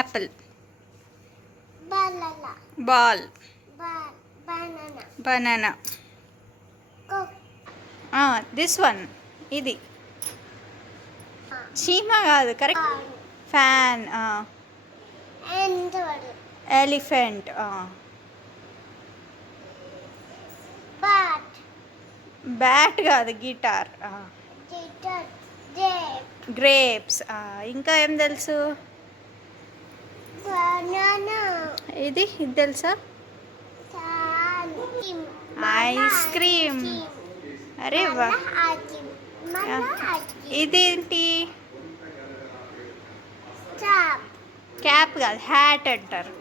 Apple. Banana. Ball. Banana. Banana. Coke. This one. Idi. Chima kaadu, correct? Fan. Android. Elephant. Bat. Bat kaadu, guitar. Guitar. Grape. Grapes. ఇంకా ఏం తెలుసు? Banana. ఇది తెలుసా? Ice cream. అరే వా. ఇదేంటి? Cap కాదు, హ్యాట్ అంటారు.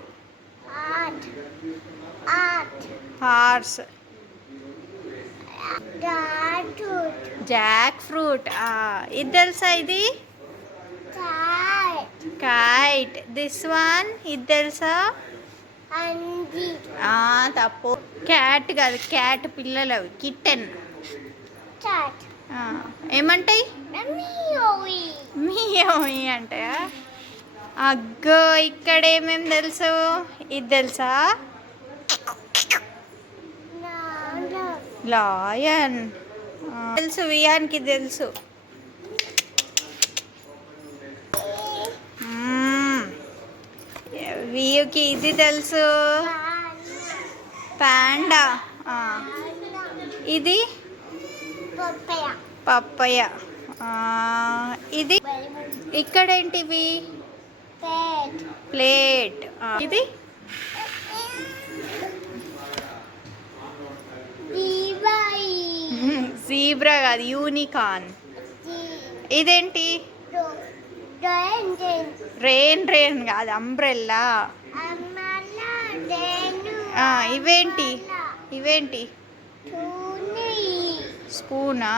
హార్స్. Jack fruit. ఇది తెలుసా? ఇది కైట్. This one. ఇది తెలుసా? తప్పు. క్యాట్ కాదు, క్యాట్ పిల్లలు అవి. కిట్టెన్. ఏమంటాయి? మియోయి అంటాయా? అగ్గో, ఇక్కడ ఏమేం తెలుసు? ఇది తెలుసా? లాయన్. తెలుసు, వియాన్కి తెలుసు. వియుకి ఇది తెలుసు. పాండా. ఇది పప్పయ్య. ఇది ఇక్కడ ఏంటివి? ప్లేట్. ఇది జీబ్రా కాదు, యూనికార్న్. ఇదేంటి? రెయిన్ కాదు, అంబ్రెల్లా. ఇవేంటి? స్పూనా?